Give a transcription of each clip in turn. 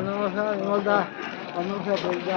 namaskar, Imolda. Namaskar, Bolda.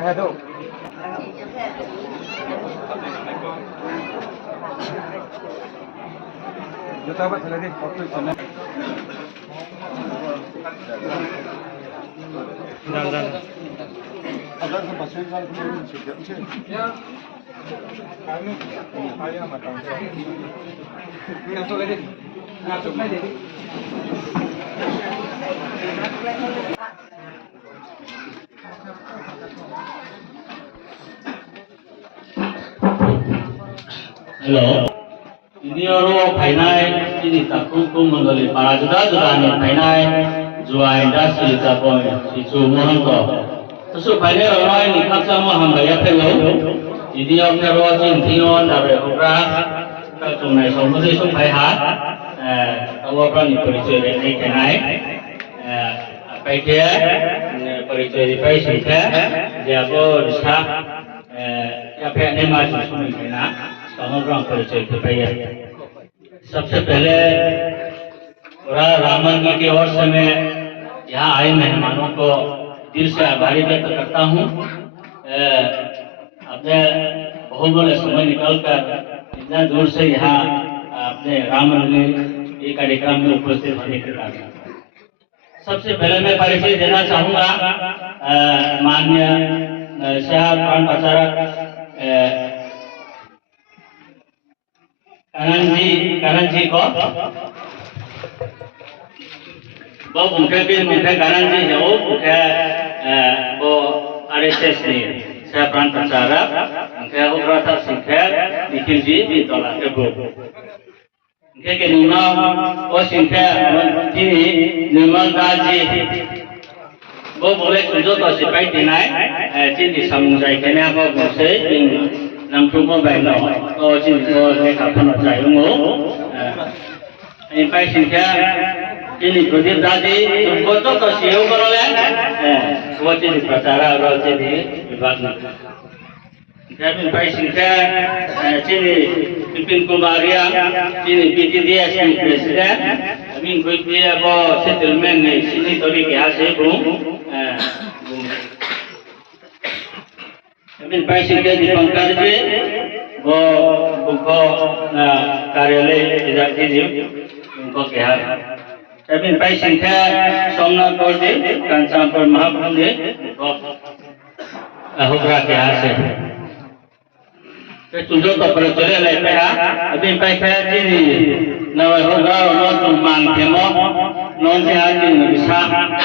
Ayo, kita buat lagi waktu sana. Dan. Ada pasien kan ya. Kami ayah matang. Masuk lagi. Masuk lagi. Hello. Ini orang Painai ini takut menggali para juda ni Painai jual industri tapoi itu mohon to. Terus Painai orang ini kata mohon bayar pelu. Ini orang Cintion dari orang kalau naik somai itu Paihat. Kalau orang ini percaya dengan Painai. Paiknya percaya di Paisita. Dia berusaha. Apa yang masih sunyi Painai. समग्र परिचय कृपया सबसे पहले रामनगर की ओर से मैं यहाँ आए मेहमानों को दिल से आभारी व्यक्त करता हूँ। अपने बहुत बड़े समय निकालकर इतना दूर से यहाँ अपने रामनगर ये कार्यक्रम में उपस्थित होने के कारण सबसे पहले मैं परिचय देना चाहूँगा माननीय शाह प्राण प्रचारक करण जी को वो मुख्य करण जी है वो मुख्य वो आरएसएस ने सह प्राण प्रचारक मुख्य उग्रता सिंह निखिल जी भी तोला के ग्रुप उनके के नुना वो सिंह जी निर्मल दास जी वो बोले तुझो तो सिपाही दिनाए जिन समुदाय के ने वो मुझसे nampumo baino o jin ko le ka phano chai ngo ai pai sin kya ini pradip dadi ko to seo karo le wo jin prachara ro jin vibhag na kya pai sin kya jin Pipin Kumaria jin PTDS president amin koi pia bo settlement ne sini tori ke ase bro अभी पैसे के दीपंकर जी वो उनको कार्यालय इजाज़त दी उनको क्या अभी पैसे के सोमनाथ गौड़ जी कंचापुर महाप्रभु जी वो हुक्रा के आसे तो तुझे तो परिचय लेते हैं अभी पैसे जी नव होगा और तुम मांगते हो नॉन से आज निशा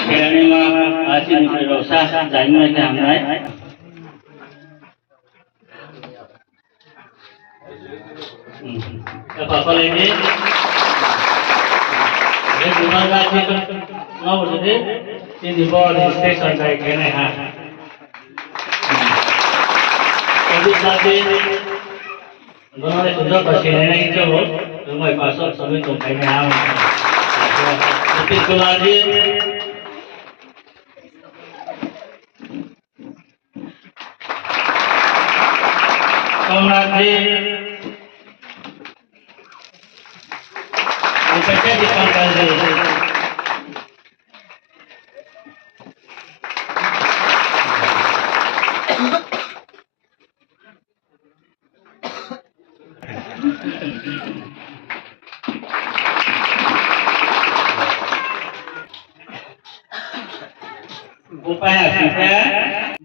खेलने में आज निशा जाने के हमने apa ini Jadi mau jadi ini bawa stesen saya kena ha. Jadi tadi दोनों सुंदर पसीने नहीं चलो तुम्हारे पास सब सभी तुम कहीं आओ लेकिन कुलाजी सोमनाथ जी कैसे दिखाई कर रहे हैं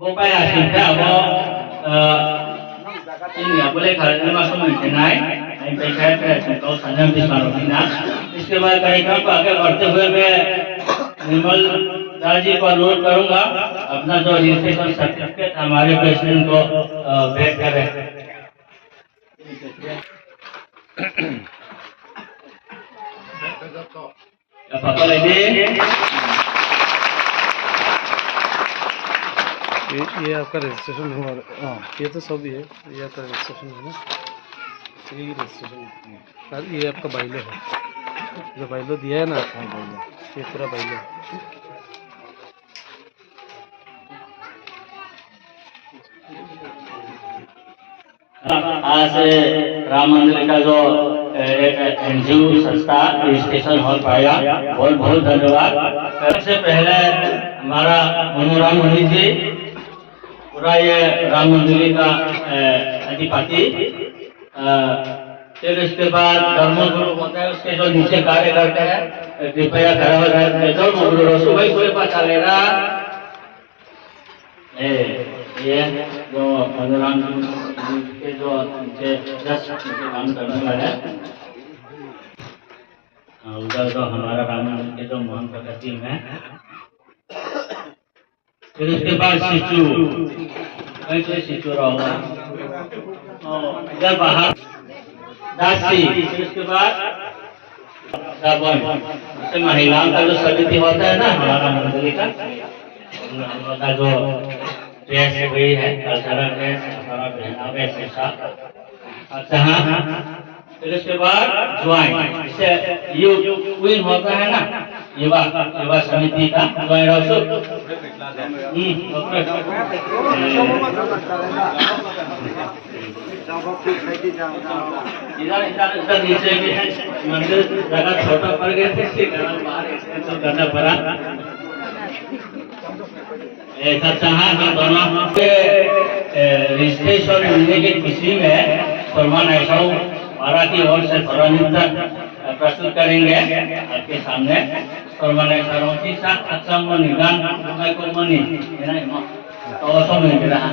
Bupaya singkat apa ini apa boleh kalau masuk mengenai ini पैसा तो संजम भी मालूम इसके बाद कार्यक्रम को आगे बढ़ते हुए मैं निर्मल दास जी को अनुरोध करूंगा अपना जो रजिस्ट्रेशन सर्टिफिकेट हमारे प्रेसिडेंट को भेंट करें apa lagi ये आपका रजिस्ट्रेशन हुआ हाँ ये तो सब ही है ये आपका रजिस्ट्रेशन है ना ये रजिस्ट्रेशन है ये आपका बाइलो है जो बाइलो दिया है ना आपका बाइलो ये पूरा बाइलो आज राम मंदिर का जो एक एनजीओ संस्था रजिस्ट्रेशन हो पाया बहुत बहुत धन्यवाद सबसे पहले हमारा मनोराम मोदी जी पूरा ये राम मंदिर का अधिपति फिर इसके बाद धर्मगुरु होता है उसके जो नीचे कार्य करते हैं कृपया धर्मगुरु रसू भाई कोई पास चलेगा ये जो मनोराम के जो नीचे 10 काम करने वाले हैं उधर जो हमारा राम मंदिर के जो मोहन प्रकट टीम है फिर उसके बाद सिचू कैसे सिचू रहा इधर बाहर दासी फिर उसके बाद दाबन इससे महिलाओं का जो समिति होता है ना हमारा मंदिर का जो ड्रेस हुई है कल्चरल ड्रेस हमारा पहनावे ऐसा अच्छा हाँ फिर उसके बाद ज्वाइन इससे विन होता है ना युवा युवा समिति का ज्वाइन रहो इधर इधर इधर नीचे भी है मंदिर जगह छोटा पड़ गया था इसके कारण बाहर एक्सटेंशन करना पड़ा ऐसा चाहा हम दोनों रजिस्ट्रेशन मिलने की खुशी में फरमान ऐसा मारा की ओर से फरमान प्रस्तुत करेंगे आपके सामने फरमान ऐसा रोटी सा अच्छा मनी गान मैं को मनी है ना तो सब मिल रहा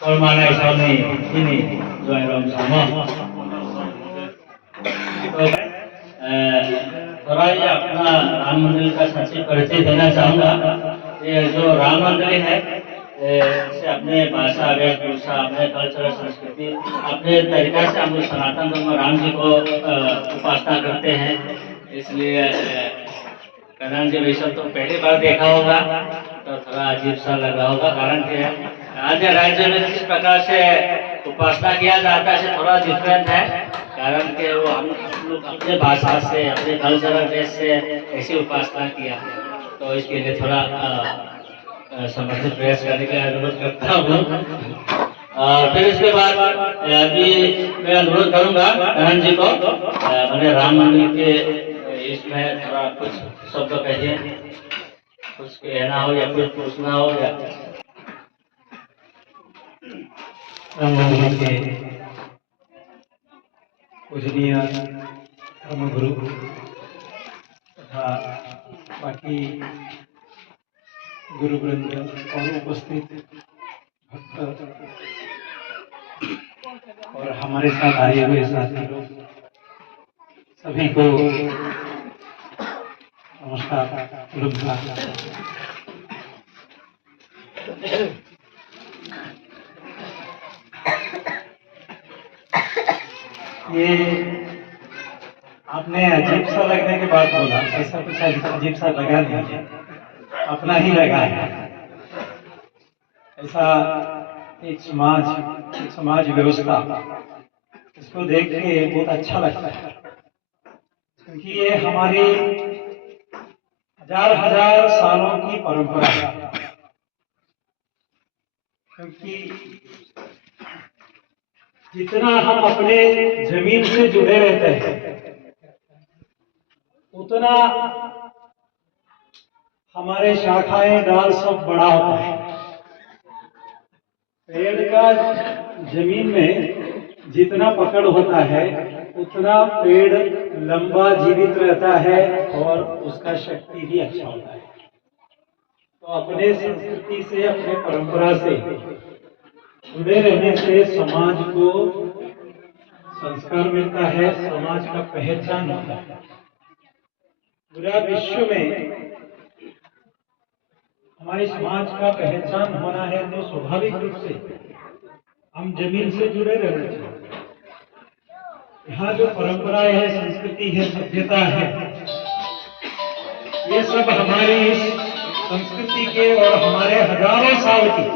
Permanai Sami ini Joy Ram Sama. थोड़ा ये अपना राम मंदिर का संक्षिप्त परिचय देना चाहूँगा। ये जो राम मंदिर है इसे अपने भाषा वेशभूषा अपने कल्चर संस्कृति अपने तरीका से हम लोग सनातन धर्म में राम जी को उपासना करते हैं। इसलिए करण जी वैसे तो पहली बार देखा होगा तो थोड़ा अजीब सा लगा होगा। कारण क्या है आज राज्य में जिस प्रकार से उपासना किया जाता है थोड़ा डिफरेंट है। कारण के वो हम लोग अपने भाषा से अपने कल्चरल ड्रेस से ऐसी उपासना किया तो इसके लिए थोड़ा समर्थित प्रयास करने का अनुरोध करता हूँ। फिर इसके बाद अभी मैं अनुरोध करूँगा करण जी को मैंने राम मंदिर के इसमें थोड़ा कुछ शब्द कहिए, कुछ कहना हो या कुछ पूछना हो या राम मंदिर के पूजनीय धर्मगुरु तथा बाकी गुरुवृंद और उपस्थित भक्त और हमारे साथ आए हुए साथी लोग सभी को नमस्कार। ये आपने अजीब सा लगने के बाद बोला, ऐसा कुछ अजीब सा लगा नहीं, अपना ही लगा है। ऐसा एक समाज व्यवस्था इसको देख के बहुत अच्छा लगता है क्योंकि ये हमारी हजार सालों की परंपरा है। क्योंकि जितना हम अपने जमीन से जुड़े रहते हैं उतना हमारे शाखाएं डाल सब बड़ा होता है। पेड़ का जमीन में जितना पकड़ होता है उतना पेड़ लंबा जीवित रहता है और उसका शक्ति भी अच्छा होता है। तो अपने संस्कृति से अपने परंपरा से जुड़े रहने से समाज को संस्कार मिलता है, समाज का पहचान होता है। पूरा विश्व में हमारे समाज का पहचान होना है तो स्वाभाविक रूप से हम जमीन से जुड़े रहना चाहिए। यहाँ जो परंपराएं है, संस्कृति है, सभ्यता है, ये सब हमारी इस संस्कृति के और हमारे हजारों साल की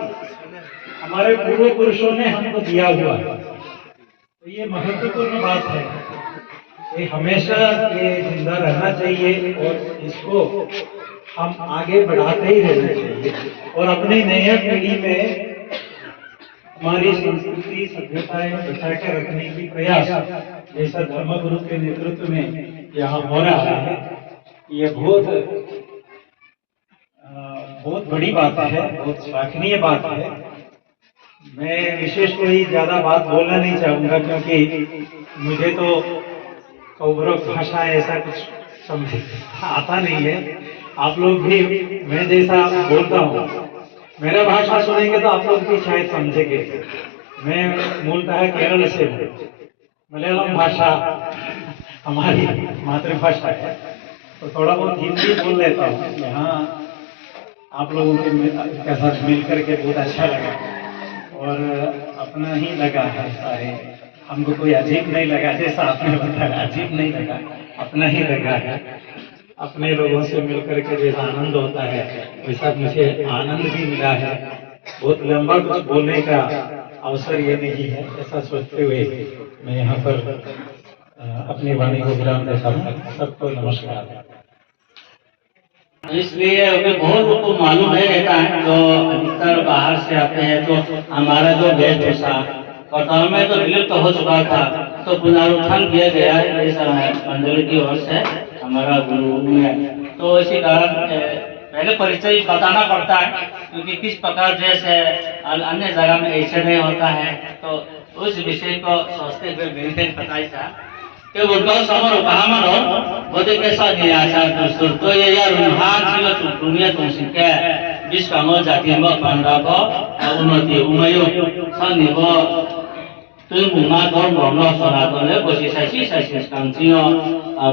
हमारे पूर्व पुरुषों ने हमको दिया हुआ है। तो ये महत्वपूर्ण बात है, ये हमेशा ये जिंदा रहना चाहिए और इसको हम आगे बढ़ाते ही रहना चाहिए और अपनी नई पीढ़ी में हमारी संस्कृति सभ्यताएं बचा के रखने की प्रयास जैसा धर्मगुरु के नेतृत्व में यहाँ हो रहा है। ये बहुत बड़ी बात है, बहुत श्लाघनीय बात है। मैं विशेष कोई ज्यादा बात बोलना नहीं चाहूंगा क्योंकि मुझे तो कौरव भाषा ऐसा कुछ समझ आता नहीं है। आप लोग भी मैं जैसा बोलता हूँ, मेरा भाषा सुनेंगे तो आप लोग भी शायद समझेंगे। मैं मूलतः केरल से हूँ, मलयालम भाषा हमारी मातृभाषा है, तो थोड़ा बहुत हिंदी बोल लेता हूँ। यहाँ आप लोगों के साथ मिल करके बहुत अच्छा लगा और अपना ही लगा है। सारे हमको कोई अजीब नहीं लगा, जैसा आपने बताया अजीब नहीं लगा, अपना ही लगा है। अपने लोगों से मिलकर के जैसा आनंद होता है वैसा मुझे आनंद भी मिला है। बहुत लंबा कुछ बोलने का अवसर ये नहीं है, ऐसा सोचते हुए मैं यहाँ पर अपनी वाणी को विराम देता हूँ। सबको नमस्कार। इसलिए हमें बहुत लोग को मालूम नहीं रहता है, जो अधिकतर बाहर से आते हैं तो हमारा जो वेशभूषा वर्तमान में तो विलुप्त हो चुका था, तो पुनरुत्थान किया गया है इस मंदिर की ओर से हमारा गुरु ने। तो इसी कारण पहले परिचय बताना पड़ता है क्योंकि किस प्रकार ड्रेस है अन्य जगह में ऐसे नहीं होता है, तो उस विषय को सोचते हुए मैंने बताया था कि उद्भव समर उपहामन बोधे कैसा नहीं आचार दोस्तों तो ये यार रुहान जीव दुनिया तुम सीखे biskango jatimbo pandako unoti umayo sanibo tumunga dormo sonatone bosi sasi kangcio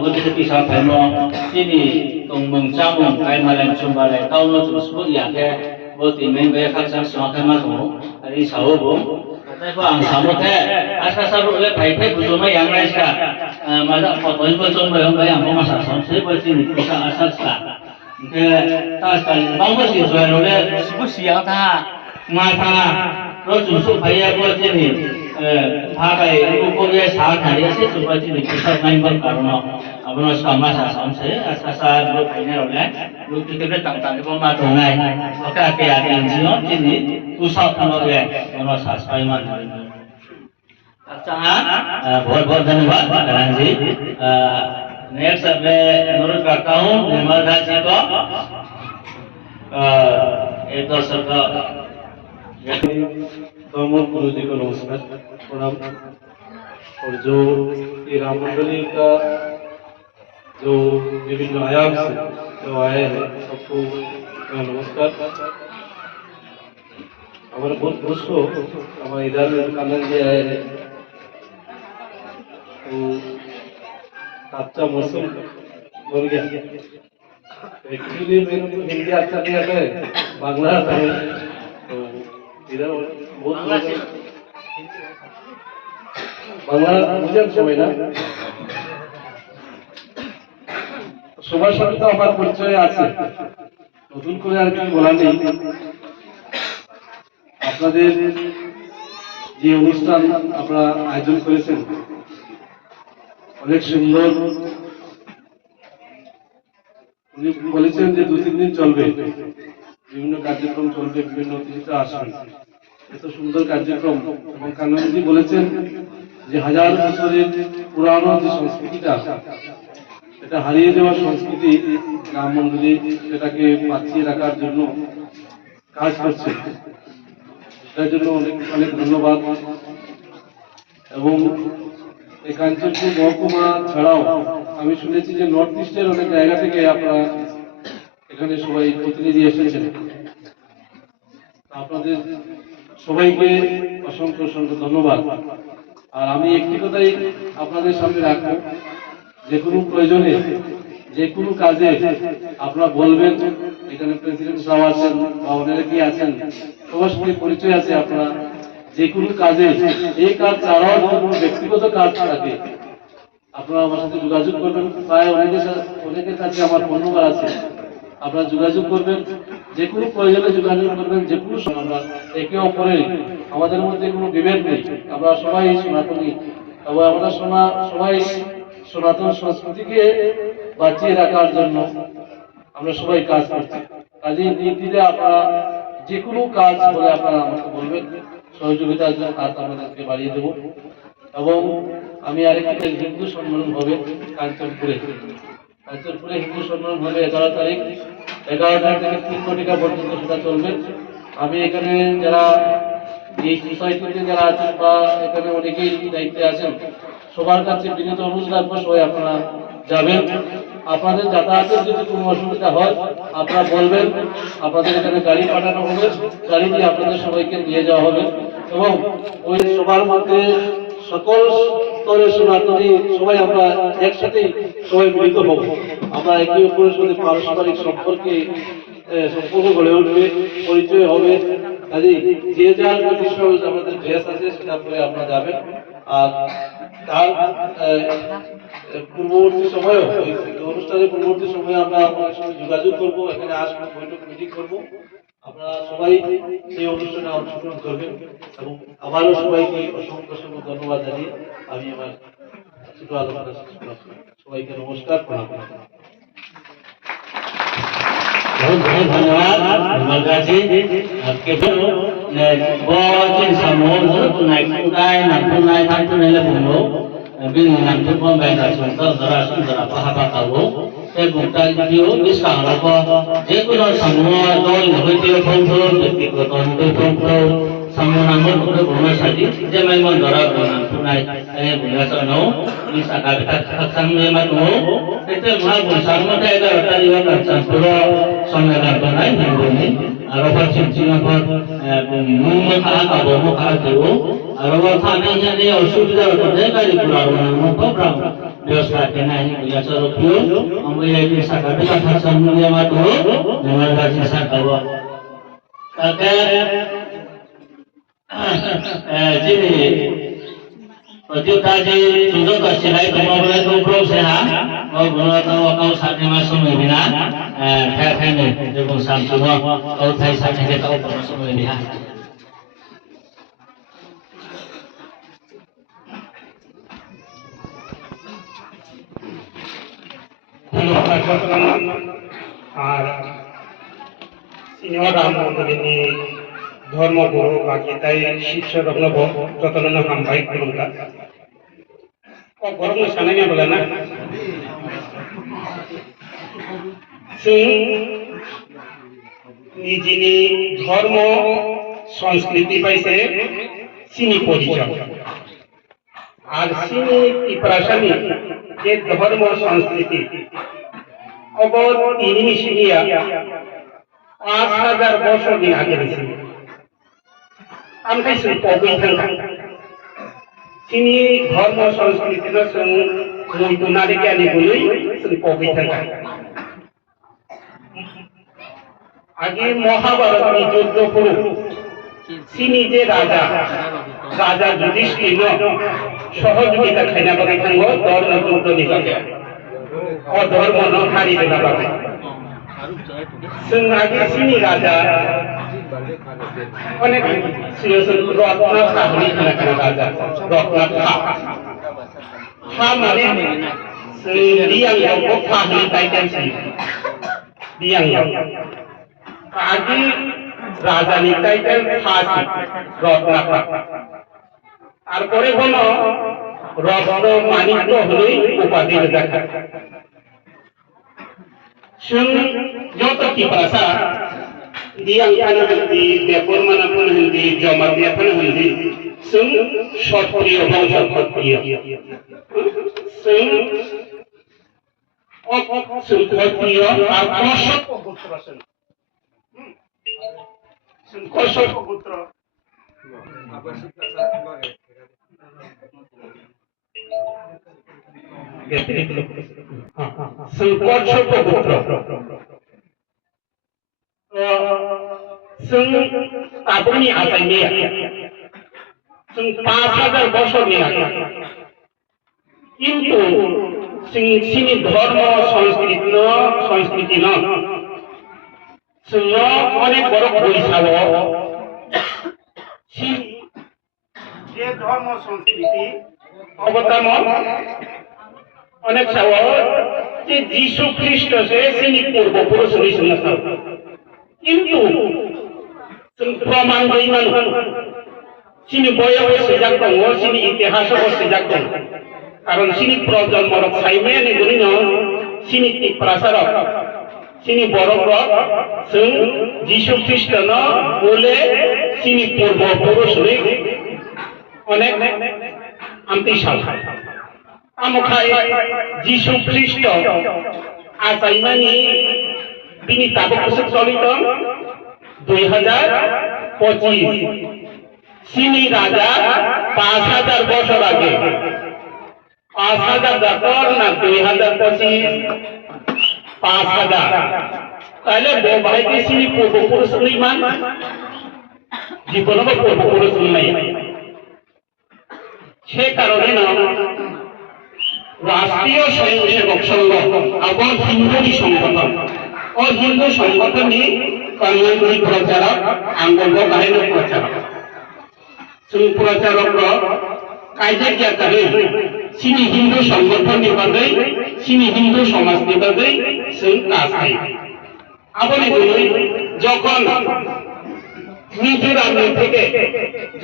begitu bisa peno ini tungmung camung kai malam cumbale tau no terus ya ke boti membe kaksan semakan masuk ini sawo tapi ang sawo ke asa sawo le pai pai bujuma yang lain ska masa foto itu cuma yang masa sampai boti ini bisa asal ska ke tas kali bangsa sih soalnya le sebut siang ta ngata lo justru payah boti ini भागै उपयोग साथाले से सुपति ने किसा नाइ बन करनो अपनो समा सा समसे असा लो फाइनरले लो टिकट तंग तंग को मा दंगाय ओका पे आदिन जियो तिनि उसा थनले ono सा साइमान अच्छा बहुत बहुत धन्यवाद करण जी नेक्स्ट मैं अनुरोध करता हूं निर्मला जी को एक दर्शक दोनों गुरु जी को नमस्कार प्रणाम। और जो ये राम मंडली का जो विभिन्न आयाम से जो आए हैं सबको नमस्कार। हमारे बहुत खुश हो हमारे इधर कानन जी आए हैं तो अच्छा मौसम बन गया। एक्चुअली मेरे को हिंदी अच्छा नहीं आता है बांग्ला आता है तो इधर बहुत বাংলা বুঝেন সবাই না সবার সাথে তো আমার পরিচয় আছে নতুন করে আর কি বলা নেই আপনাদের যে অনুষ্ঠান আপনারা আয়োজন করেছেন অনেক সুন্দর উনি বলেছেন যে 2-3 দিন চলবে বিভিন্ন কার্যক্রম চলবে বিভিন্ন অতিথিরা আসবেন এত সুন্দর কার্যক্রম এবং কাননজি বলেছেন যে হাজার বছরের পুরানো যে সংস্কৃতিটা এটা হারিয়ে যাওয়া সংস্কৃতি রাম মন্দিরে সেটাকে বাঁচিয়ে রাখার জন্য কাজ করছে তার জন্য অনেক অনেক ধন্যবাদ। এবং এই কাঞ্চনপুর মহকুমা ছাড়াও আমি শুনেছি যে নর্থ ইস্টের অনেক জায়গা থেকে আপনারা এখানে সবাই প্রতিনিধি এসেছেন আপনাদের সবাইকে অসংখ্য অসংখ্য ধন্যবাদ। আর আমি একটি কথাই আপনাদের সামনে রাখবো যে কোনো প্রয়োজনে যে কোনো কাজে আপনারা বলবেন এখানে প্রেসিডেন্ট সাহেব আছেন বা ওনারা কি আছেন সবার সাথে পরিচয় আছে আপনারা যে কোনো কাজে এই কাজ ছাড়াও কোনো ব্যক্তিগত কাজ থাকে আপনারা আমার সাথে যোগাযোগ করবেন প্রায় অনেকের কাছে আমার ফোন নাম্বার আছে আপনারা যোগাযোগ করবেন যে কোনো প্রয়োজনে যোগাযোগ করবেন যে কোনো আমরা একে অপরের আমাদের মধ্যে কোনো বিভেদ নেই আমরা সবাই সনাতনী এবং আমরা সবাই সনাতন সংস্কৃতিকে বাঁচিয়ে রাখার জন্য আমরা সবাই কাজ করছি কাজে নীতিতে আপনারা যে কোনো কাজ বলে আপনারা আমাকে বলবেন সহযোগিতার জন্য হাত আমাদেরকে বাড়িয়ে দেবো। এবং আমি আরেকটি হিন্দু সম্মেলন হবে কাঞ্চনপুরে হিন্দু সম্মেলন হবে 11 তারিখ 11টা থেকে 3 কোটিকা পর্যন্ত সেটা চলবে। আমি এখানে যারা এই সোসাইটিতে যারা আছেন বা এখানে অনেকেই দায়িত্বে আছেন সবার কাছে বিনীত অনুরোধ রাখবো সবাই আপনারা যাবেন। আপনাদের যাতায়াতের যদি কোনো অসুবিধা হয় আপনারা বলবেন আপনাদের এখানে গাড়ি পাঠানো হবে গাড়ি দিয়ে আপনাদের সবাইকে নিয়ে যাওয়া হবে এবং ওই সবার মধ্যে সকল স্তরের সনাতনী সবাই আমরা একসাথে সবাই মিলিত হব আমরা একে অপরের সাথে পারস্পরিক সম্পর্ক গড়ে উঠবে পরিচয় হবে কাজে যে যার বিষয় আমাদের ড্রেস আছে সেটা পরে আপনারা যাবেন। আর তার পূর্ববর্তী সময়ও অনুষ্ঠানের পূর্ববর্তী সময়ে আমরা আপনাদের সঙ্গে যোগাযোগ করবো এখানে আসবো বৈঠক মিটিং করবো আপনারা সবাই এই অনুষ্ঠানে অংশগ্রহণ করবেন এবং আবারও সবাইকে অসংখ্য অসংখ্য ধন্যবাদ জানিয়ে আমি আমার ছোট আলোচনা শেষ করছি। সবাইকে নমস্কার প্রণাম। बहुत बहुत धन्यवाद मलका जी आपके बहुत समूह तुनाई तुनाई नाई थान तुनाई ले बुंगो बिन नांतु पम बैठा सुनता जरा पहापा कावो ते बुंता दियो बिसा लाको जे कुनो समूह दल होइतियो फंफो व्यक्तिगत फंफो समूह नांगो कुनो बुना सादि जे माइमन जरा बुना तुनाई ए बुंगा सनो बिसा का खखसां ने मातो तेते मा बुसां मते 11 तारिख का चांपुरो सम्मेलन बनाई हिंदू में aroba cincin apa mungkin kalau mau kalau tu aroba kami jadi sudah ada kali pulau mau program biasa kena ini punya serupiu ambil bisa kami kan sama dia matu dengan gaji sakawa kakek jadi Waktu tadi sudah kasih lagi cuma boleh ngobrol sehat, ngobrol atau kau saatnya masuk webinar, kayak ni, jadi semua kau tadi saatnya kita open masuk webinar. আর senior রামমন্দিনী ধর্মগুরু বাকি তাই শিষ্য রত্ন যতন হামবাই করুনকা গরম সানাইয়া বলে না যিনি ধর্ম সংস্কৃতি পাইছে চিনি পরিচয় আর চিনি প্রাসানি যে ধর্ম সংস্কৃতি অবর তিনি মিশিয়া 5000 বছর দিন আগে গেছিল আমরা সেই পবই থাকা চিনি ধর্ম সংস্কৃতি না মইতো নারী জ্ঞানী বলেই সেই পবই থাকা আগে মহাভারত যুদ্ধ করে চিনি যে রাজা রাজা যুধিষ্ঠির সহযোগিতা খাইনা বাকি থাকবো ধর্ম যুদ্ধ নিকাকে অধর্ম হারি দেনা পাবে আগে চিনি রাজা অনেক রত্ন খাহনি খানা রাজা রত্ন খা মানে দিয়াং খাহনি টাইটেল ছিল দিয়াং আগে রাজানি টাইটেল খাসি রত্ন তারপরে হলো রত্ন মানিক্য হলেই উপাধি দেখা যত কি ভাষা দিয়াং খানা হিন্দি বেপর মানা পন হিন্দি জমাতিয়া পন হিন্দি সুং সৎপ্রিয় বংশ ক্ষত্রিয় সুং ক্ষত্রিয় আর কশ্যপ পুত্র আছেন কশ্যপ পুত্র কশ্যপ পুত্র আপনি আসাই নিয়ে 5000 বছর নিয়ে কিন্তু সিনি ধর্ম সংস্কৃতি ন অনেক বড় বৈশাল যে ধর্ম সংস্কৃতি অবতার অনেক সাব যে যীশু খ্রিস্ট সে সিনি পূর্বপুরুষ হয়েছিল কিন্তু প্রমাণ বইমান চিনি বয়ে বসে যাক চিনি ইতিহাস বসে যাক কারণ চিনি প্রজন্মর সাইমেনি গুলিন চিনি প্রাসার চিনি বরফ যীশু খ্রিস্ট ন বলে চিনি পূর্বপুরুষ অনেক আমতি সাল আমখাই যীশু খ্রিস্ট আসাইমানি তিনি তাবক চলিত 2025 চিনি রাজা 5000 বছর আগে 5000 বছর না 2025 5000 তাহলে বৌভাইকে চিনি পূর্বপুরুষ নিমান জীবন পূর্বপুরুষ নাই সে কারণে না রাষ্ট্রীয় স্বয়ংসেবক সংঘ এবং হিন্দু সংগঠন ও হিন্দু সংগঠনই কল্যাণী প্রচারক আঙ্গল বাহিনী প্রচারক প্রচারক কাজে কিয়া করে চিনি হিন্দু সংগঠন নিবাদে চিনি হিন্দু সমাজ নিবাদে কাজ হয় আপনি যখন মিজোরাম থেকে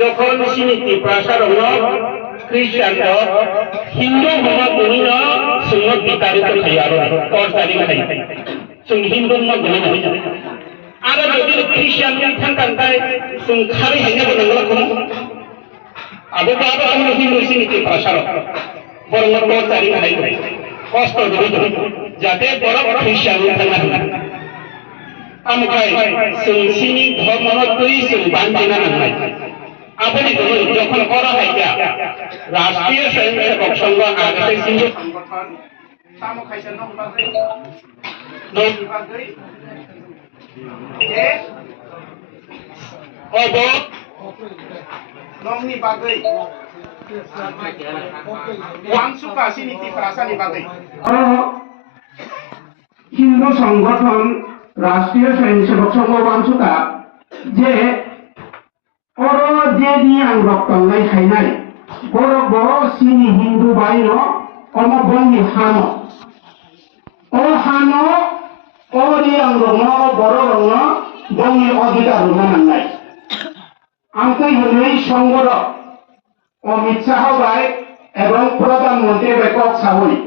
যখন চিনি প্রসারক খ্রিস্টান হিন্দু হওয়া গুণিন সুন্দর বিতাড়িত খাই আর তরকারি খাই হিন্দু গুণিন আর যদি খ্রিস্টান থাকান্তাই খালি হেঁটে বলে আবু বাবা আমরা হিন্দু সিনিকে প্রসারক বরং তরকারি খাই কষ্ট যাতে বড় খ্রিস্টান থাকা आमफ्राय जोंसिनि धर्मनतै जों बान्दिना नांनाय आबनि गुरु যখন করা হয় রাষ্ট্রীয় স্বয়ংসেবক সংঘ আগতে সিন্ধু সংগঠন সামো খাইছে নং বাগৈ যে অব নংনি বাগৈ ওয়াংসুকা সিনিতি ফরাসানি বাগৈ হিন্দু সংগঠন রাষ্ট্রীয় স্বয়ংসেবক সংঘ ওয়াংসুকা যে Oro jadi ang doktor lai hainai, boro sini Hindu baino, omo bongi hano. O hano, ori ang rongo, boro rongo, bongi odita rongo nangai. Angkai hunai songgoro, Amit Shah bai, ebong Pradhan Mantri Bekok Sahoi.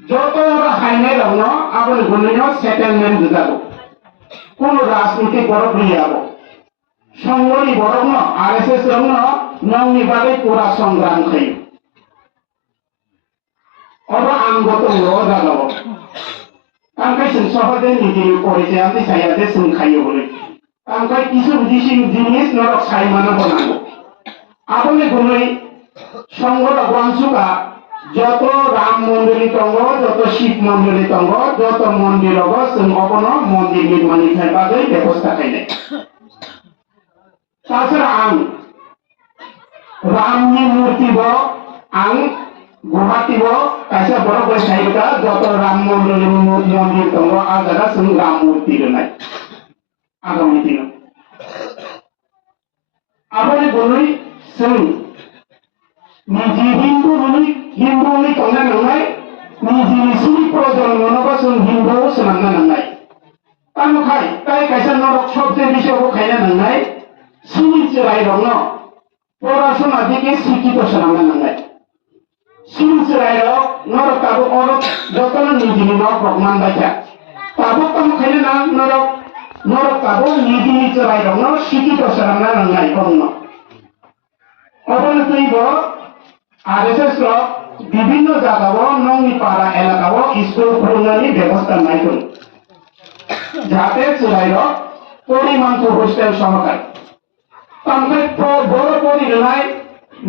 Joto ora hainai rongo, abon hunai settlement dijabo. Kono rajniti boro biyabo. সংগঠন বরং RSS রং নংনি বাদে পুরা সংগ্রাম খাই of আঙ্গত জাগাব তাঙ্কাই जों সহজে নিজের পরিচয় আনতে চাইয়াতে जों খাইও বলে তাঙ্কাই কিছু জিনিস নরক সাইমানা বানাবো আপনি গুণই সংগঠন ওয়াংসুকা যত রাম মন্দির তঙ্গ যত শিব মন্দির তঙ্গ যত মন্দির অব जों অবন মন্দির নির্মাণের বাদে ব্যবস্থা খাইলে তাছাড়া আং রামনি মূর্তি ব আং গুহাটি ব কাছে বড় বড় সাইডটা যত রাম মন্দির দङ আর জায়গা जों রাম মূর্তি নাই আগামী দিন আপনি বলুন जों নিজে হিন্দু তঙ্গা নাंनाय নিজে সুনি প্রজন্মনবা जों হিন্দু সোনাंना नांनाय তামখাই তাই কাছে নরক সবচেয়ে বেশি খাইনা नांनाय সিনিচরাই রং পড়াশোনা দিকে শিক্ষিত সোনাंना नांनाय সিনিচরাই রং নরক তাবো অরক যতন নিজে নরক প্রমাণ বাইছা তাবো তামখাইনা নরক তাবো নিজে রং শিক্ষিত সোনাंना नांनाय রং অবনতৈব আরএসএস র বিভিন্ন জায়গাও নংনি পাড়া এলাকাও স্কুল খুলনানি ব্যবস্থা নাইকুন যাতে চুরাই র পরিমাণ হোস্টেল সহকার তামকে বড় পরিণায়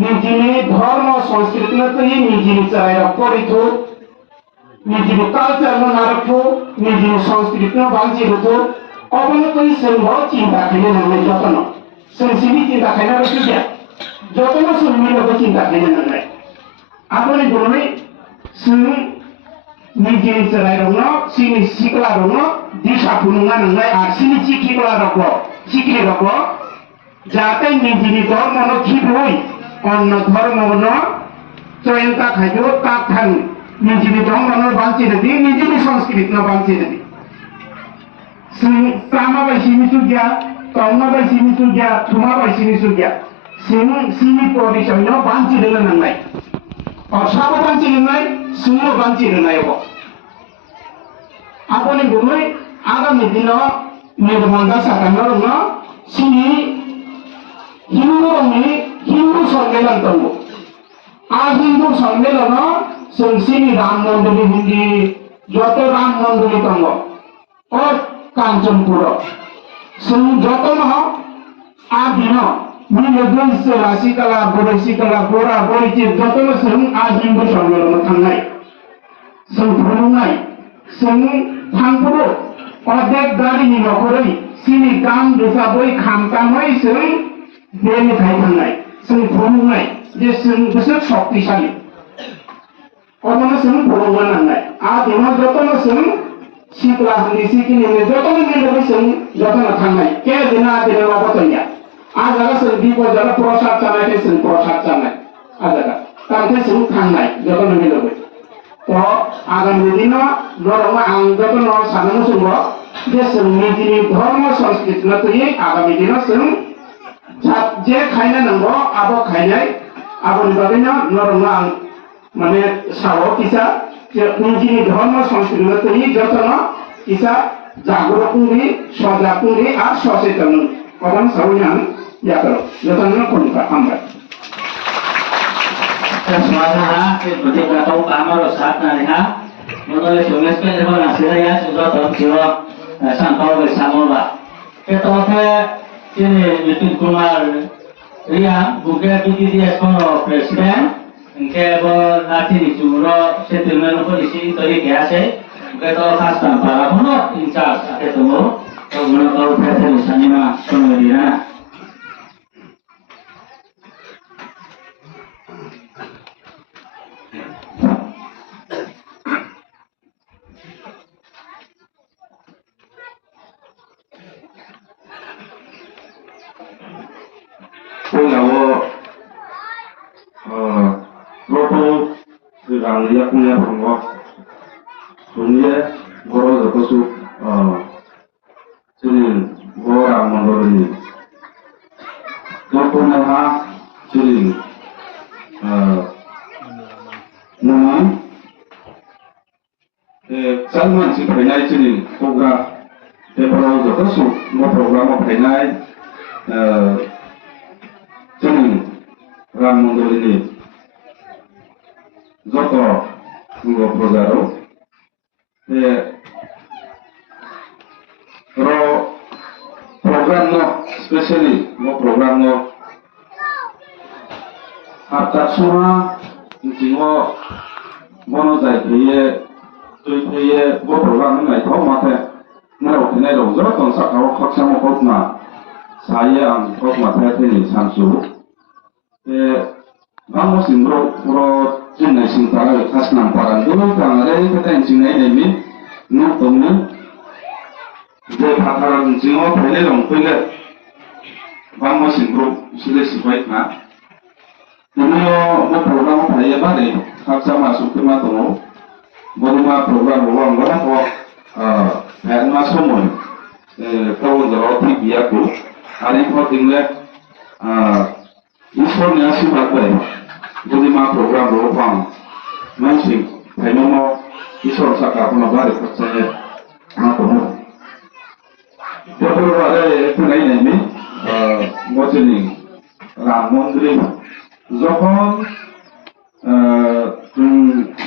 নিজেনি ধর্ম সংস্কৃতি নতই নিজেনি চুরাই র পরিথু নিজেনি কালচার নারকু নিজেনি সংস্কৃতি বাঞ্চি রুতু অবনতই जों চিন্তা খাইলে নাंनाय যতন जों सिनि চিন্তা খাইনা রসিয়া যতন सुमिलबो চিন্তা খাইনা नांनाय আপনি বলুন जों নিজেনি চুরাই রং সিনি সিকলা রং দিশা ফুনুङा नांनाय আর সিনি চিকিলা রক চিকি রক যাতে নিজেনি ধর্ম খিবই অন্য ধর্ম চয়নতা খাইতো তাক থান নিজেনি ধর্ম বাঞ্চি দি নিজেনি সংস্কৃতি বাঞ্চি দি जों सामा बायसिनि सुगिया तंना बायसिनि सुगिया थुमा बायसिनि सुगिया जों सिनि परिचय बाঞ্চি दोनो नांनाय असाबो बाঞ্চি नांनाय जोंबो बाঞ্চি दोनायबो আপনি বলুন আগামী দিন নির্মাণটা সাকান্ন রং সিনি হিন্দু সম্মেলন করব আর হিন্দু সম্মেলন जों सिनि राम मन्दिर हिंदी যত রাম মন্দির দङ ও কাঞ্চনপুর जों যতন আ দিন মিলগৈ সেলাসিকালা বরসিকালা বরা বরিচি যতন जों আ হিন্দু সম্মেলন थांनाय जों भुलुङाय जों थांबो अदेक गारिनि नखरै सिनि गाम दुसाबै खामतामै जों बेनिफ्राय थांनाय जों भुलुङाय जे जों बिसोर शक्तिशाली अबनो जों भुलुङा नांनाय आ दिन जतन जों सिक्ला हनि सिकिनि जतन मिलबै जों जतन थांनाय के दिना दिना अबतया आ जागा जों बिपजरा प्रसाद जानाय जों प्रसाद जानाय आ जागा तांथे जों थांनाय जतन मिलबै तो आगामी दिन नरम आं जतन साननो जों जे जों निजिनि धर्म संस्कृति नतै आगामी दिन जों जे खायना नांगौ आबो खायनाय आबोनि बागैनो नरम आं माने सावो किसा जे निजिनि धर्म संस्कृति नतै जतन किसा जागरूकनि सजागनि आ सचेतन अबन सावनि आं याकरो जतन कोनका आमरा Semuanya ketika tahu kamar saat nanya, menurut suami saya pun hasilnya sudah tahu jiwa sang kau ke samoba. Kita ke sini Nitin Kumar Ria bukan PTDS kono presiden. Engkau berarti di jumlah settlement polisi tadi kiasnya. Kita khaskan para kono in charge ketemu. Kemudian kalau presiden sana kono dia. Roto dengan dia punya pengok, dunia boro tertusuk, jadi orang menuruni. Roto nama jadi nama, calon si penai jadi program, boro tertusuk, mau program penai, jadi orang menuruni. Zoto ngo prozaro ro program no especially ngo program no apta sura jingo mono zai peye tui peye ngo program no nai thau mate ngaro kene ro zo ton sa kaw khak sam ko ma saya ang ko ma the ni samsu vamos simbro pro Jumlah singkara khas namparan dulu kalau ada kita yang sini ini nontonnya jadi hakaran jingo pele dong pele vamos simbro sudah sesuai na ini mau program apa ya bari hak sama masuk ke matomo baru ma program uang kok kayak masuk mon kau jauh tinggi aku hari kau tinggal istilahnya sih apa jadi ma program berubah, masih, hanya mau isor sakar pun ada kerjanya, macam jadi ada itu lain ini, macam ni, ramondri, zokon,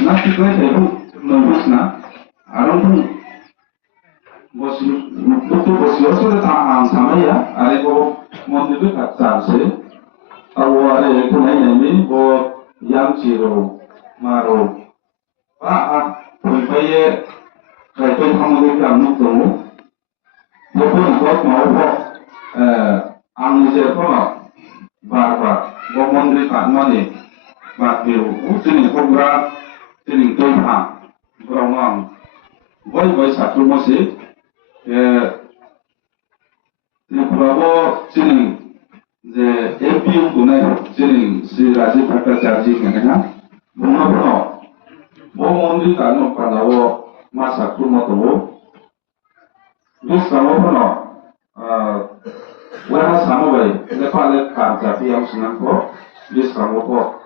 nanti kita itu membusna, orang tu, bos sudah tahan sama ya, ada kau mondri kat samse. Awal itu lain ini buat yang ciro maru, pembayar kayak kamu di kamu tu, bukan buat mau buat angin bar, buat mandiri tak mandi, biru, sini program, sini tuhan, beramang, boy satu masih, ini berapa sini. The MPU guna jadi si Rajiv Bhattacharya kan, benar-benar, mau mandi kanu pada masa kurma tu, bis kamu benar, wah sama baik, lepas lepas tapi yang senang kok, bis kamu kok,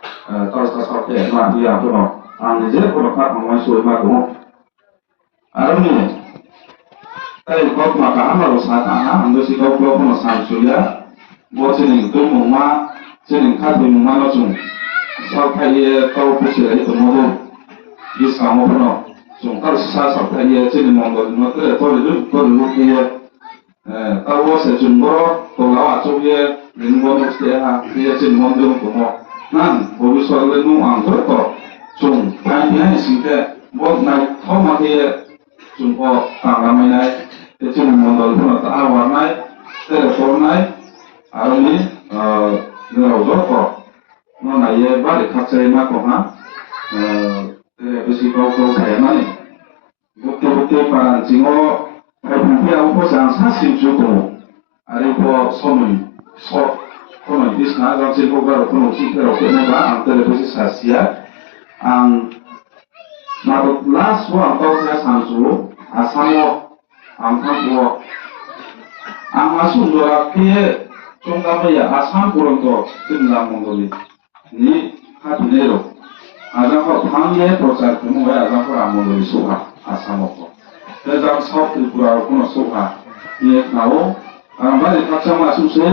terus sesuatu yang dia benar, angin benar tak menguasai macam, ada ni, tapi kau makan apa rusaknya, anda si kau benar sansulia. Buat sini itu muma, sini kado muma langsung. Sampai kau percaya itu mau bis kamu pernah. Sungkar sisa sampai sini mau itu dulu dia. Tahu saya jumbo, kalau acung dia, lingkungan usia dia sini mau dulu nan, baru soal lenu angker to, cung, kayaknya singkat, buat naik kau mati jumbo tangga naik, sini mau dulu tak awal naik, telepon naik. Hari ini, nggak kok, nona ye balik kerja emak kok ha, televisi kau saya mana, bukti para jingo, bukti aku sang sasim juga, hari kau somi, kono di sana kalau jingo baru kono sih kalau kena ang televisi sasia, ang nato last one atau kelas hansu, asamo, ang kampo, ang masuk dua kye Contohnya ya asam kurang tu tinggal mengoli. Ni hati nero. Ada kau tangye proses kamu ya ada kau mengoli suha asam apa. Dalam sahut kurang pun suha. Ni kau balik macam masuk se.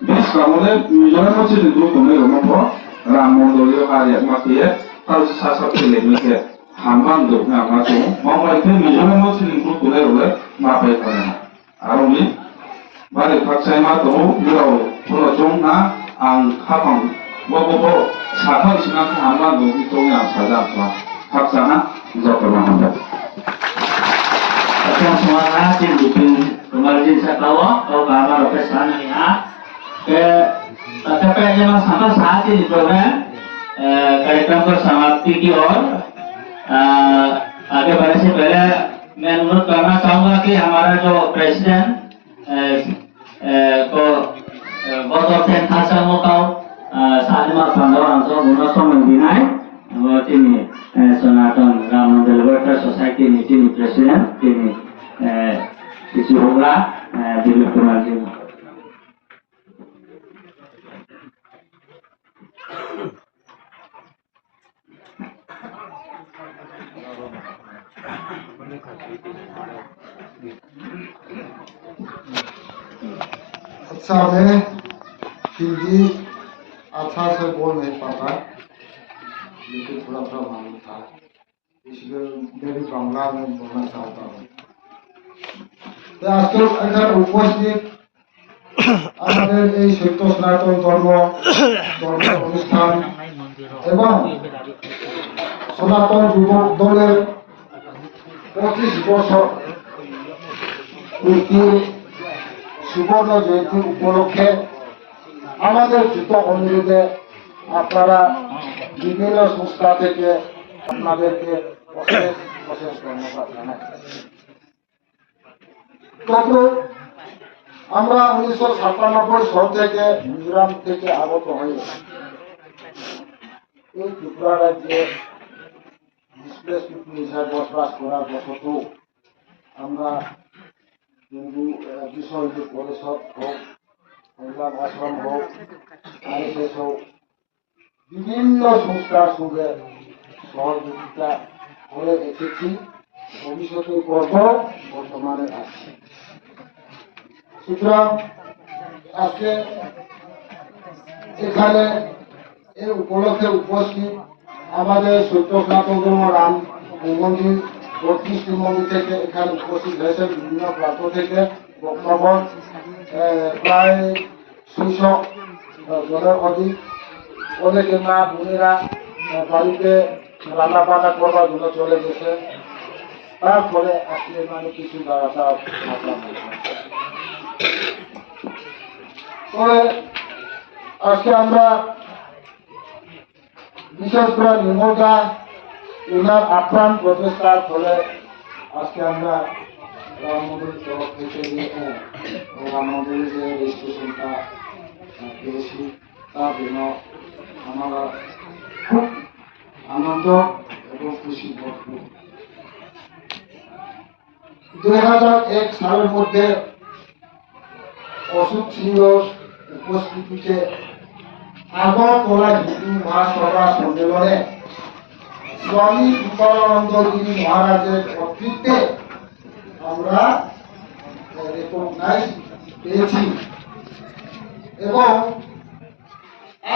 Bis kamu le jangan macam itu tu nero apa. Ram mengoli hari yang mati ya. Kalau sasar pilih macam hamban do na ma so ma ma ke mi jona mo sin group ko le ma pe ta na aro ni ba de phak sai ma to lo pro chong na ang khapang bo bo bo sa khang sina hamban do ki chong ya sa ja sa phak sa na jo ka ma ha Akan semua tim dukung kemarin saya tahu kalau kamar ke sana ya ke tapi memang sampai saat ini program कार्यक्रम को समाप्ति की ओर आगे बढ़ने से पहले मैं अनुरोध करना चाहूँगा कि हमारा जो प्रेसिडेंट को बहुत बहुत थैंक्स करता हूँ साधना पंद्रह अंतर गुणों में बिना है वो तीन सनातन राम मंदिर वेलफेयर सोसाइटी ने तीन प्रेसिडेंट तीन किसी होगा दिलीप कुमार जी अच्छा मैं हिंदी अच्छा से बोल नहीं पाता लेकिन थोड़ा थोड़ा मालूम था इसलिए मैं भी बांग्ला में बोलना चाहता हूँ तो आजकल अगर उपस्थित আমাদের এই সত্য সনাতন ধর্ম অনুষ্ঠান এবং সনাতন যুবক দলের 25 বছর পূর্তি সুবর্ণ জয়ন্তী উপলক্ষে আমাদের যুদ্ধ অনুরোধে আপনারা বিভিন্ন সংস্থা থেকে আপনাদেরকে অশেষ অশেষ ধন্যবাদ জানাই। গত আমরা 1997 সাল থেকে মিজোরাম থেকে আগত হয়ে এই ত্রিপুরা রাজ্যে ডিসপ্লেস পিপল হিসাবে বসবাস করার বশত আমরা হিন্দু বিশ্ব হিন্দু পরিষদ হোক সংগ্রাম আশ্রম হোক আরএসএস হোক বিভিন্ন সংস্থার সঙ্গে সহযোগিতা করে এসেছি ভবিষ্যতে করব বর্তমানে আছে সুতরাং আজকে এখানে এই উপলক্ষে উপস্থিত আমাদের সত্য সনাতন ধর্ম রাম মন্দির 32টি মন্দির থেকে এখানে উপস্থিত হয়েছে বিভিন্ন প্রান্ত থেকে বক্তব্য প্রায় 600 জনের অধিক অনেকে মা বোনেরা বাড়িতে রান্না বান্না করবার জন্য চলে গেছে তারপরে আজকে মানে কিছু দাঁড়াটা ভাবলাম তবে আজকে আমরা বিশেষ করে নির্মলদা ওনার আপ্রাণ প্রচেষ্টার ফলে আজকে আমরা রাম মন্দিরের তরফ থেকে রাম মন্দিরের যে রেজিস্ট্রেশনটা পেয়েছি তার জন্য আমরা খুব আনন্দ এবং খুশি বোধ করি 2001 সালের মধ্যে অশোক সিংহ উপস্থিতিতে আগরতলা হিন্দু মহাসভা সম্মেলনে স্বামী বিবেকানন্দ গিরি মহারাজের কর্তৃত্বে আমরা রেকগনাইজ পেয়েছি এবং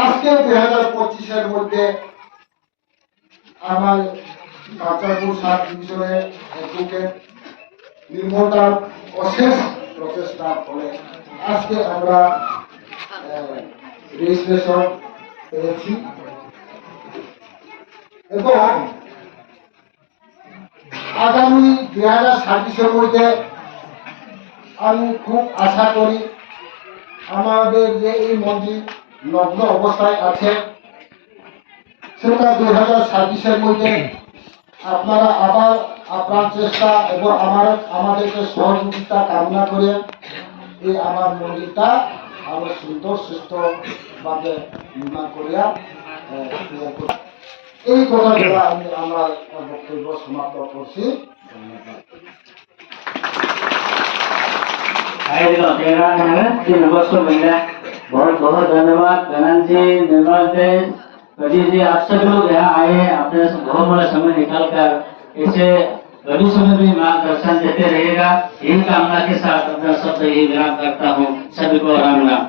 আজকে 2025-এর মধ্যে আমার কাঁচাপুর সাব ডিভিশনে অ্যাডভোকেট নির্মলদার অশেষ প্রচেষ্টার ফলে আজকে আমরা রেজিস্ট্রেশন পেয়েছি এবং আগামী 2026-এর মধ্যে আমি খুব আশা করি আমাদের যে এই মন্দির নগ্ন অবস্থায় আছে সেটা 2026-এর মধ্যে আপনারা আবার আপনার চেষ্টা এবং আমাদেরকে সহযোগিতা কামনা করে এই আমার মন্দিরটা আরো সুন্দর সুস্থভাবে নির্মাণ করিয়া এই কথাগুলো আমি আমার বক্তব্য সমাপ্ত করছি बहुत बहुत धन्यवाद गणन जी निर्मल जी कजी जी आप सब लोग यहाँ आए हैं अपने बहुत बड़ा समय निकाल कर इसे भविष्य में भी मार्गदर्शन देते रहेगा यही कामना के साथ अपना शब्द यही विराम करता हूँ सभी को राम राम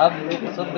अब सब